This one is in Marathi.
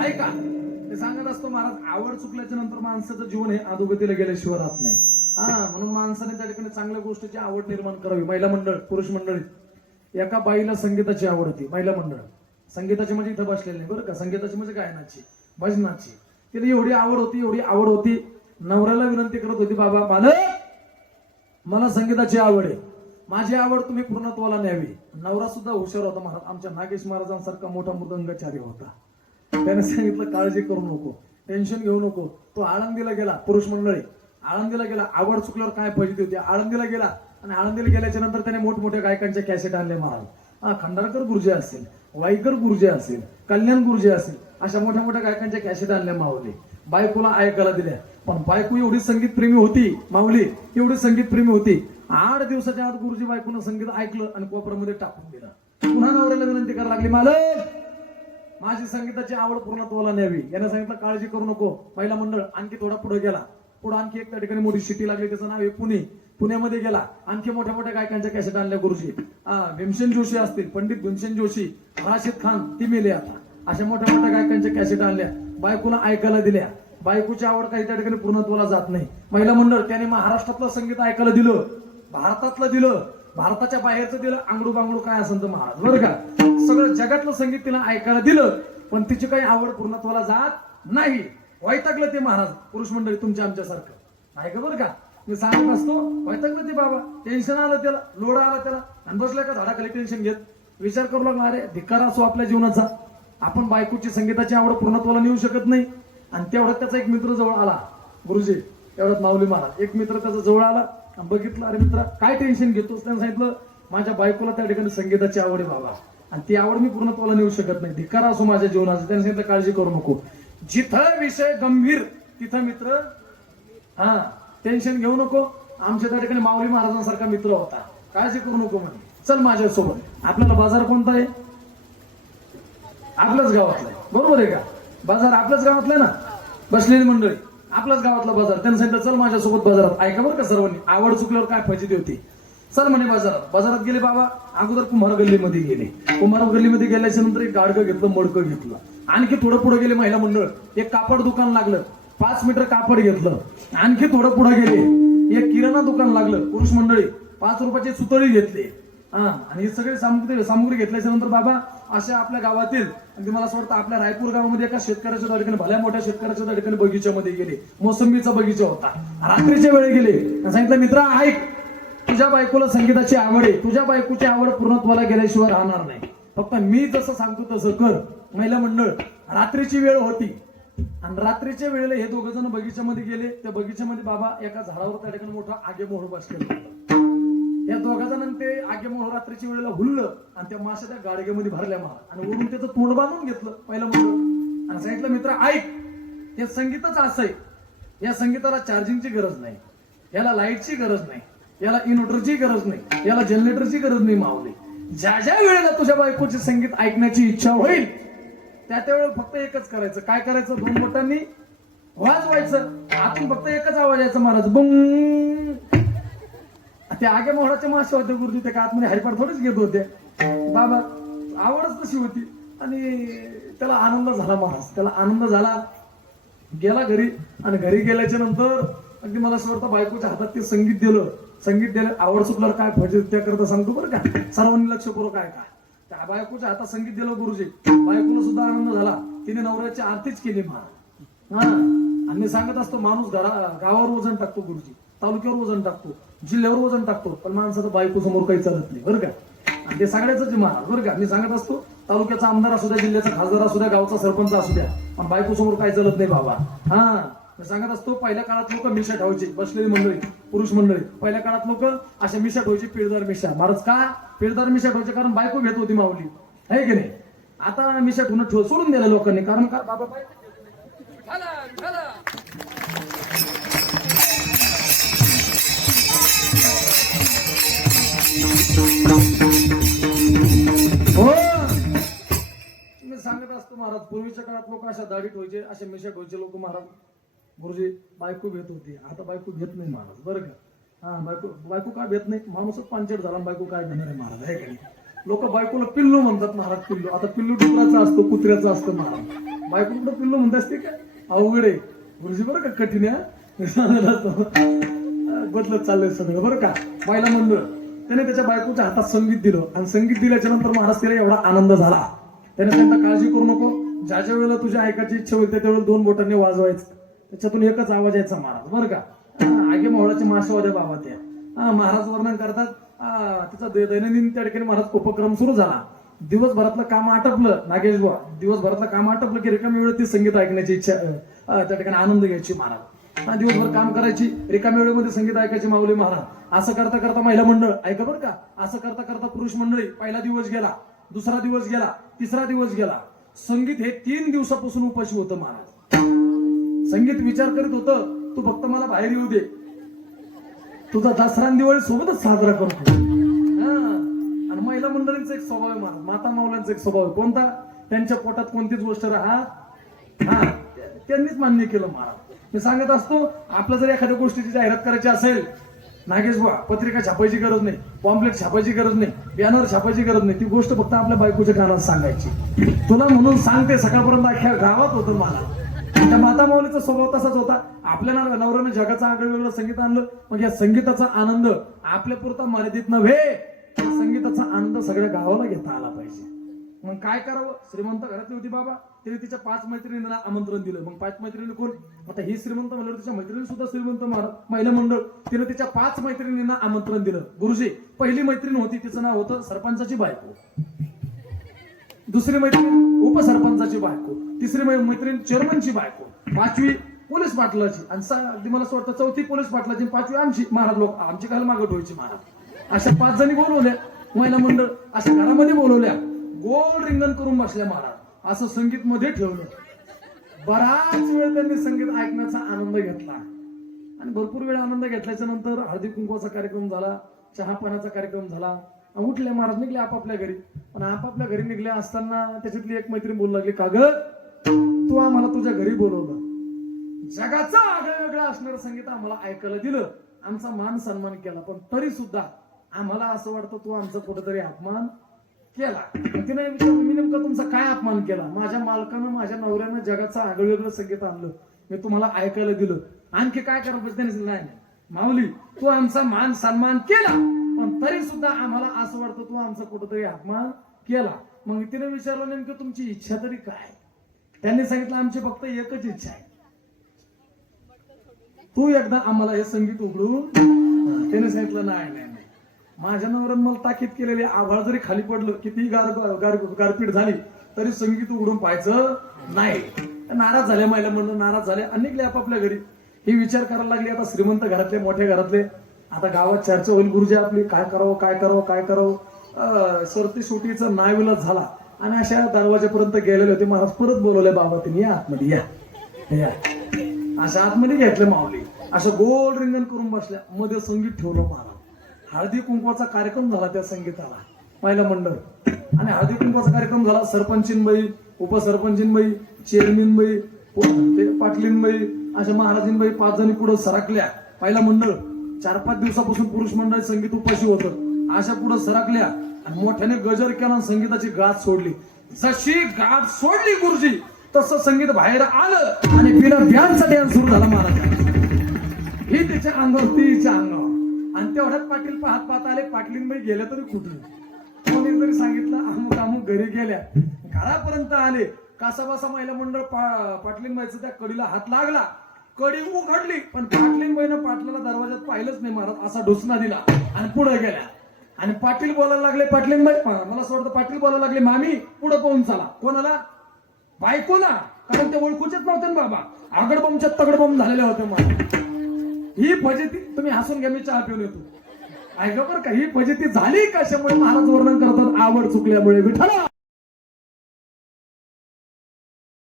ऐका ते सांगत असतो महाराज, आवड चुकल्याच्या नंतर माणसाचं जीवन हे अधोगतीला गेल्याशिवाय राहत नाही. म्हणून माणसाने त्या ठिकाणी चांगल्या गोष्टीची आवड निर्माण करावी. महिला मंडळ, पुरुष मंडळी, एका बाईला संगीताची आवड होती. महिला मंडळ संगीताची म्हणजे इथं बसलेले नाही बरं का, संगीताची म्हणजे गायनाची, भजनाची. तिला एवढी आवड होती, नवऱ्याला विनंती करत होती, बाबा मला संगीताची आवड आहे, माझी आवड तुम्ही पूर्णत्वाला न्यावी. नवरा सुद्धा हुशार होता महाराज, आमच्या नागेश महाराजांसारखा मोठा मृदंगाचार्य होता. त्याने सांगितलं, काळजी करू नको, टेन्शन घेऊ नको. तो आळंदीला गेला, पुरुष मंडळी आळंदीला गेला. आवड चुकल्यावर काय फजिती होती. आळंदीला गेला आणि आळंदीला गेल्याच्या नंतर त्याने मोठमोठ्या गायकांच्या कॅसेट आणले महाराज. खंडारकर गुरुजी असेल, वाईकर गुरुजी असेल, कल्याण गुरुजी असेल, अशा मोठ्या मोठ्या गायकांच्या कॅसेट आणल्या माऊली. बायकोला ऐकायला दिल्या. पण बायको एवढी संगीत प्रेमी होती, माऊली एवढी संगीत प्रेमी होती, 8 दिवसाच्या आत गुरुजी बायकोनं संगीत ऐकलं आणि कोपऱ्यामध्ये टाकून दिलं. पुन्हा नवऱ्याला विनंती करायला लागली, मालक माझी संगीताची आवड पूर्णत्वाला न्यावी. याने सांगितलं, काळजी करू नको. पहिला मंडळ आणखी थोडा पुढे गेला. पुढे आणखी एक त्या ठिकाणी मोठी सिटी लागली, त्याचं नाव आहे पुणे. पुण्यामध्ये गेला, आणखी मोठ्या मोठ्या गायकांच्या कॅसेट आणल्या गुरुजी. भीमसेन जोशी असतील, पंडित भीमसेन जोशी, राशिद खान, ती मेले आता. अशा मोठ्या मोठ्या गायकांच्या कॅसेट आणल्या, बायकोला ऐकायला दिल्या. बायकोची आवड काही त्या ठिकाणी पूर्णत्वाला जात नाही. महिला मंडळ त्याने महाराष्ट्रातलं संगीत ऐकायला दिलं, भारतातलं दिलं, भारताच्या बाहेरचं दिलं, आंगडू बांगडू काय असेल तर महाराज बरं का, सगळं जगातलं संगीत तिला ऐकायला दिलं. पण तिची काही आवड पूर्णत्वाला जात नाही. वैतागलं ते महाराज. पुरुष मंडळी तुमच्या आमच्यासारखं ऐका बरं का, मी सांगत असतो, वैतागलं ते बाबा. टेन्शन आलं त्याला, लोड आला त्याला, आणि बसल्या का झाडाखाली टेन्शन घेत. विचार करू लागला, अरे धिक्कार असो आपल्या जीवनाचा. आपण बायकोची संगीताची आवड पूर्णत्वाला नेऊ शकत नाही. आणि तेवढ्यात त्याचा एक मित्र जवळ आला, गुरुजी तेवढ्यात माऊली महाराज. एक मित्र त्याचा जवळ आला, बघितलं, अरे मित्रा काय टेन्शन घेतोस. त्याने सांगितलं, माझ्या बायकोला त्या ठिकाणी संगीताची आवड आहे बाबा, आणि ती आवड मी पूर्णत्वाला नेऊ शकत नाही. धिक्कार असो माझ्या जीवनाचा. त्याने सांगितलं, काळजी करू नको, जिथं विषय गंभीर तिथं मित्र, टेन्शन घेऊ नको. आमच्या त्या ठिकाणी माऊली महाराजांसारखा मित्र होता, काळजी करू नको म्हणे, चल माझ्यासोबत. आपल्याला बाजार कोणता आहे? आपल्याच गावातला आहे, बरोबर आहे का? बाजार आपल्याच गावातला आहे ना, बसलेली मंडळी आपल्याच गावातला बाजार. त्यांनी सांगितलं, चल माझ्यासोबत बाजारात. ऐका बरं का सर्वांनी, आवड चुकल्यावर काय फजिती होती. चल म्हणे बाजारात. बाजारात गेले बाबा. अगोदर कुंभार गल्लीमध्ये गेले. कुंभार गल्लीमध्ये गेल्याच्या नंतर एक गाडगं घेतलं, मडकं घेतलं. आणखी थोडं पुढे गेले महिला मंडळ, एक कापड दुकान लागलं, 5 मीटर कापड घेतलं. आणखी थोडं पुढे गेले, एक किराणा दुकान लागलं. पुरुष मंडळी 5 रुपयाची सुतळी घेतली. आणि हे सगळे सामुग्री घेतल्याच्या नंतर बाबा अशा आपल्या गावातील, अगदी मला असं वाटतं आपल्या रायपूर गावामध्ये एका शेतकऱ्याच्या ठिकाणी, भल्या मोठ्या शेतकऱ्याच्या ठिकाणी बगीच्यामध्ये गेले. मोसंबीचा बगीचा होता. रात्रीच्या वेळी गेले. सांगितलं, मित्रा ऐक, तुझ्या बायकोला संगीताची आवड आहे, तुझ्या बायकोची आवड पूर्णत्वाला गेल्याशिवाय राहणार नाही. फक्त मी जसं सांगतो तसं कर. महिला मंडळ रात्रीची वेळ होती, आणि रात्रीच्या वेळेला हे 2 जण बगीच्यामध्ये गेले. त्या बगीच्यामध्ये बाबा एका झाडावर त्या ठिकाणी मोठा आगेमोहर बसलेला होता. या 2 जणांनी ते आगेमोहर रात्रीच्या वेळेला हुल्लं, आणि त्या माशा त्या गाडग्यामध्ये भरल्या महाराज, आणि वरून त्याचं तोंड बांधून घेतलं पहिलं मंडळ. आणि सांगितलं, मित्र ऐक, हे संगीतच असं आहे, या संगीताला चार्जिंगची गरज नाही, याला लाईटची गरज नाही, याला इन्व्हर्टरची गरज नाही, याला जनरेटरची गरज नाही. मावली, ज्या ज्या वेळेला तुझ्या बायकोचे संगीत ऐकण्याची इच्छा होईल त्या वेळेला फक्त एकच करायचं. काय करायचं? 2 बोटांनी वाजवायचं. आतून फक्त एकच आवाज यायचा महाराज, बुंग. ते आगे मोहराचे मासे होते गुरुजी, ते का आतमध्ये हायपार थोडेच घेत होते. बाबा आवडच तशी होती, आणि त्याला आनंद झाला महाराज. त्याला आनंद झाला, गेला घरी. आणि घरी गेल्याच्या नंतर अगदी मला असं वाटतं बायकोच्या हातात ते संगीत दिलं. आवड चुकल्यावर काय फजित त्याकरता सांगतो बरं का, सर्वांनी लक्ष करू. काय काय त्या बायकोच्या हातात संगीत दिलं गुरुजी. बायकोला सुद्धा आनंद झाला. तिने नवऱ्याची आरतीच केली महाराज. आणि मी सांगत असतो, माणूस गावावर वजन टाकतो गुरुजी, तालुक्यावर वजन टाकतो, जिल्ह्यावर वजन टाकतो, पण माणसाचं बायको समोर काही चालत नाही बरं का. आणि ते सगळ्याच महाराज बरं का. मी सांगत असतो, तालुक्याचा आमदार असू द्या, जिल्ह्याचा खासदार असू द्या, गावचा सरपंच असू द्या, पण बायको समोर काही चालत नाही बाबा. मी सांगत असतो, पहिल्या काळात लोक मिशा ठेवायची, बसलेली मंडळी, पुरुष मंडळी. पहिल्या काळात लोक अशा मिशा ठेवायची, पिळदार मिशा. महाराज का पिळदार मिशा ठेवायचे? कारण बायको घेत होती माऊली, आहे की नाही. आता मिशा ठेवून सोडून दिल्या लोकांनी, कारण का बाबा सांगत असतो महाराज, पूर्वीच्या काळात लोक अशा दाढी ठेवायचे, अशा मिशा ठेवायचे लोक महाराज. गुरुजी बायको भेट होती, आता बायको भेट नाही महाराज बरं का. बायको काय भेट नाही, माणूसच पांचट झाला, बायको काय घेणार आहे महाराज, आहे का नाही. लोक बायकोला पिल्लू म्हणतात महाराज. पिल्लू, आता पिल्लू डुकराचा असतो, कुत्र्याचा असतो महाराज. बायको कुठं पिल्लू म्हणत असते का? अवघड आहे गुरुजी, बरं का, कठीण आहे. सांगत असतो बदलत चाललंय सगळं बरं का. महिला मंडळ त्याने त्याच्या बायकोच्या हातात संगीत दिलं आणि संगीत दिल्याच्या नंतर महाराज तिला एवढा आनंद झाला. त्याने त्यांना काळजी करू नको, ज्या ज्या वेळेला तुझ्या ऐकायची इच्छा होईल त्यावेळेला 2 बोटांनी वाजवायचं, त्याच्यातून एकच आवाज यायचा महाराज, बरं का. आगे मोहळाचे माशावाद्या बाबा त्या महाराज वर्णन करतात. तिचा दैनंदिन त्या ठिकाणी महाराज उपक्रम सुरू झाला. दिवसभरातलं काम आटपलं नागेश बुवा, दिवसभरातलं काम आटपलं की रिकामी वेळेत ती संगीत ऐकण्याची इच्छा, त्या ठिकाणी आनंद घ्यायची महाराज. दिवसभर काम करायची, रिकाम्या वेळेमध्ये संगीत ऐकायची माऊली महाराज. असं करता करता महिला मंडळ ऐका बरं का, असं करता करता पुरुष मंडळी, पहिला दिवस गेला, दुसरा दिवस गेला, तिसरा दिवस गेला. संगीत हे 3 दिवसापासून उपाशी होतं महाराज. संगीत विचार करीत होतं, तू फक्त मला बाहेर येऊ दे, तुझा दसरा दिवाळी सोबतच साजरा करतो. आणि महिला मंडळींचा एक स्वभाव आहे महाराज, माता माऊलांचा एक स्वभाव आहे. कोणता? त्यांच्या पोटात कोणतीच गोष्ट त्यांनीच मान्य केलं महाराज. मी सांगत असतो, आपलं जर एखाद्या गोष्टीची जाहिरात करायची असेल नागेश बुवा, पत्रिका छापायची गरज नाही, पॉम्पलेट छापायची गरज नाही, बॅनर छापायची गरज नाही, ती गोष्ट फक्त आपल्या बायकोच्या कानात सांगायची. तुला म्हणून सांगते सकाळपर्यंत अख्ख्या गावात होतं मला. त्या माता माऊलीचा स्वभाव तसाच होता. आपल्या नवऱ्याने जगाचं आगळं वेगळं संगीत आणलं, मग या संगीताचा आनंद आपल्या पुरता मर्यादित नव्हे, संगीताचा आनंद सगळ्या गावाला घेता आला पाहिजे. मग काय करावं? श्रीमंत घरातली होती बाबा, तिने तिच्या 5 मैत्रिणींना आमंत्रण दिलं. मग 5 मैत्रिणी कोण? आता ही श्रीमंत म्हणलं, तिच्या मैत्रिणी सुद्धा श्रीमंत महिला मंडळ. तिने तिच्या 5 मैत्रिणींना आमंत्रण दिलं. गुरुजी, पहिली मैत्रीण होती, तिचं नाव होतं सरपंचाची बायको. दुसरी मैत्रीण उपसरपंचाची बायको. तिसरी मैत्रीण चेअरमनची बायको. 5वी पोलीस पाटलाची. आणि अगदी मला असं वाटतं 4थी पोलीस पाटलाची, 5वी आमची. महाराज लोक आमची काल मागं ठेवायची महाराज. अशा 5 जणी बोलवल्या महिला मंडळ, अशा घरामध्ये बोलवल्या, गोल रिंगण करून बसल्या महाराज. असं संगीत मध्ये ठेवलं. बराच वेळ त्यांनी संगीत ऐकण्याचा आनंद घेतला आणि भरपूर वेळ आनंद घेतल्याच्या नंतर हळदी कुंकवाचा कार्यक्रम झाला, चहा पाण्याचा कार्यक्रम झाला. उठले महाराज, निघले आपापल्या घरी. पण आपापल्या घरी निघले असताना त्याच्यातली एक मैत्रीण बोलू लागली, का ग तू आम्हाला तुझ्या घरी बोलवलं, जगाचं आगळं वेगळं असणारं संगीत आम्हाला ऐकायला दिलं, आमचा मान सन्मान केला, पण तरी सुद्धा आम्हाला असं वाटतं तू आमचा कुठेतरी अपमान केला. तिने विचारलं, मी नेमका तुमचा काय अपमान केला? माझ्या मालकानं, माझ्या नवऱ्यानं जगाचं आगळं वेगळं संगीत आणलं, मी तुम्हाला ऐकायला दिलं, आणखी काय करावं? त्याने नाही माऊली, तू आमचा मान सन्मान केला, पण तरी सुद्धा आम्हाला असं वाटतं तू आमचा कुठेतरी अपमान केला. मग तिने विचारलं, नेमकं तुमची इच्छा तरी काय? त्यांनी सांगितलं, आमची फक्त एकच इच्छा आहे, तू एकदा आम्हाला हे संगीत उघडून. त्याने सांगितलं, नाही नाही, माझ्या नवऱ्यानं मला ताकीद केलेली, आभाळ जरी खाली पडलं, किती गारपीट झाली तरी संगीत उघडून पाहायचं नाही. नाराज झाले महिला मंडळ, नाराज झाले, अनेकले आपापल्या घरी. ही विचार करायला लागली, आता श्रीमंत घरातले, मोठ्या घरातले, आता गावात चर्चा होईल, गुरुजी आपली काय करावं काय करावं काय करावं. सरती सुटीचा नाविलाज झाला आणि अशा दरवाजापर्यंत गेलेले होते. महाराज परत बोलवले, बाबा तुम्ही या आतमध्ये, या. अशा आतमध्ये घेतले माऊली, असं गोल रिंगण करून बसल्या, मध्ये संगीत ठेवलं महाराज. हळदी कुंकवाचा कार्यक्रम झाला त्या संगीताला, महिला मंडळ. आणि हळदी कुंकवाचा कार्यक्रम झाला. सरपंचीनबाई, उपसरपंचीनबाई, चेअरमनबाई, पाटलीनबाई, अशा महाराजींबाई 5 जणी पुढे सरकल्या. महिला मंडळ 4-5 दिवसापासून पुरुष मंडळ संगीत उपाशी होतं, अशा पुढे सरकल्या आणि मोठ्याने गजर केला, संगीताची गाठ सोडली. जशी गाठ सोडली गुरुजी, तसं संगीत बाहेर आलं आणि बिना ब्यांचा डॅन्स सुरू झाला महाराज. ही तिच्या अंगावर, तिच्या अंगावर. आणि तेवढ्यात पाटील पाहत आले, पाटलीनबाई गेल्या तरी कुठे, कोणी तरी सांगितलं अमुक घरी गेल्या. घरापर्यंत आले, कासाबासा महिला मंडळ पाटलीनबाईचा त्या कडीला हात लागला, कडी उघडली, पण पाटलीनबाईनं पाटलाला दरवाजात पाहिलंच नाही महाराज, असा ढोसना दिला आणि पुढे गेल्या. आणि पाटील बोलायला लागले, पाटलीनबाई, मला असं वाटतं पाटील बोलायला लागले, मामी पुढे पाहून चला. कोणाला? बायकोला, कारण ते ओळखूचेच नव्हते ना बाबा, आगडबमच्या तगडबम झालेल्या होत्या मला. ही फजिती, तुम्ही हसून घ्या, मी चहा पिऊन येतो, ऐका बरं का. ही फजिती झाली कशामुळे? महाराज वर्णन करतात, आवड चुकल्यामुळे. विठ्ठला